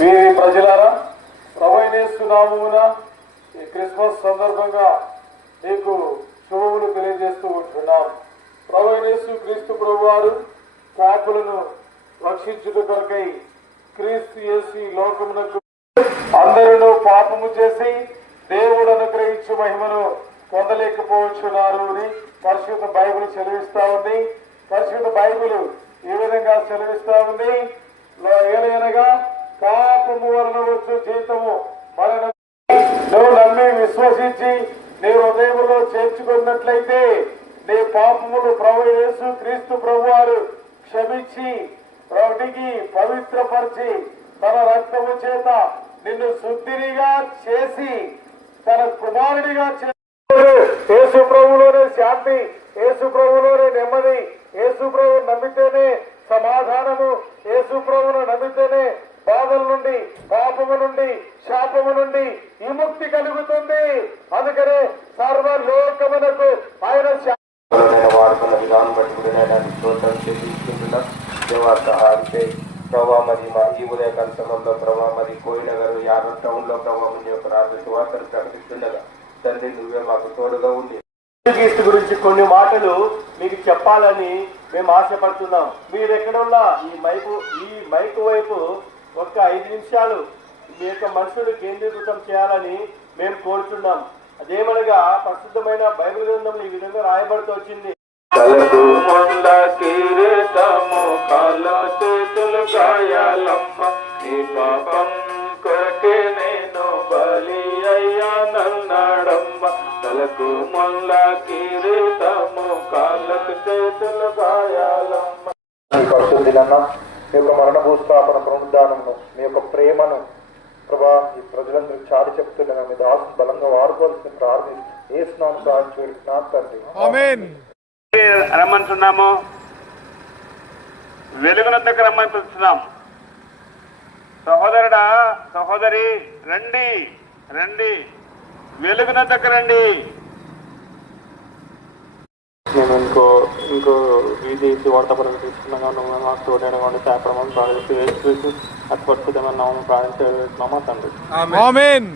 వీరి ప్రజలారా, ప్రభువైన నామమున ఈ క్రిస్మస్ సందర్భంగా మీకు శుభములు తెలియజేస్తూ ఉంటున్నాను. ప్రభువైన క్రీస్తు ప్రభువారు పాపులను రక్షించుట కొరకై క్రీస్తు యేసు ఈ లోకమునకు అందరూ పాపము చేసి దేవుడు అనుగ్రహించు మహిమను పొందలేకపోవచ్చున్నారు అని పరిశుద్ధ బైబిల్ సెలవిస్తా ఉంది. పరిశుద్ధ బైబిల్ ఈ విధంగా సెలవిస్తా ఉంది, ఏలైనగా పాపము వలన వచ్చు జీతము మరణం. నువ్వు నమ్మి విశ్వసించి నీ హృదయంలో చేర్చుకున్నట్లయితే నీ పాపములు ప్రభువైన యేసు క్రీస్తు ప్రభువారు క్షమించి ప్రభునికి పవిత్రపరిచి తన రక్తము చేత నిన్ను శుద్ధినిగా చేసి తన కుమారుడిగా యేసు ప్రభువులోనే శాంతి, యేసు ప్రభువులోనే నెమ్మది, యేసు ప్రభువు నమ్మితేనే సమాధానము, యేసు ప్రభువును నమ్మితేనే బాధల నుండి, పాపము నుండి, శాపము నుండి విముక్తి కలుగుతుంది. అందుకనే సర్వలోకమునకు ఆయన వాడుతున్న విధానం బట్టి స్తోత్రం చెల్లిస్తున్నాం. దేవా సహాయం చేయి ప్రభావ. మరి మా ఈ ఉదయకాల సమయంలో ప్రభావ మరి కోయినగర్ 50 టౌన్లో ప్రభావ మీ యొక్క రాజు సువార్తను ప్రకటిస్తుండగా తండ్రి నువ్వే మాకు తోడుగా ఉంది. క్రీస్తు గురించి కొన్ని మాటలు మీకు చెప్పాలని మేము ఆశపడుతున్నాం. మీరు ఎక్కడున్నా ఈ మైకు వైపు ఒక 5 నిమిషాలు మీ యొక్క మనసును కేంద్రీకృతం చేయాలని మేము కోరుతున్నాం. అదేమనగా పరిశుద్ధమైన బైబిల్ గ్రంథంలో ఈ విధంగా రాయబడుతూ వచ్చింది. తలకు మొండ కిరీటము కాళ్ళ చేతులు గాయాలమ్మ, నీ పాపం కొరకే నేను బలి అయ్యానన్నాడమ్మ. తలకు మొండ కిరీటము కాళ్ళకు చేతులు గాయాలమ్మ. మీ పరిశుద్ధినన్న మీ యొక్క మరణ భూస్థాపన పునరుద్ధానమును మీ యొక్క ప్రేమను ప్రభా ఈ ప్రజలందరూ చాటి చెప్తుండగా మీ దాసును బలంగా వాడుకోవాల్సిన ప్రార్థిస్తూ ఏసునామమున ప్రార్థించుచున్నాను తండ్రి. ఆమేన్. రమ్మంటున్నాము, వెలుగునొద్దకు రమ్మని పిలుస్తున్నాం. సహోదరుడా, సహోదరి, రండి రండి, వెలుగునొద్దకు రండి. మేము ఇంకో వీధి వార్త ప్రకటిస్తున్నాగా నువ్వు మాకు తోడేడగా శాపడమని ప్రార్థిస్తూ అతి పరిశుద్ధమైన నామమున ప్రార్థిస్తున్నామా తండ్రి. ఆమేన్.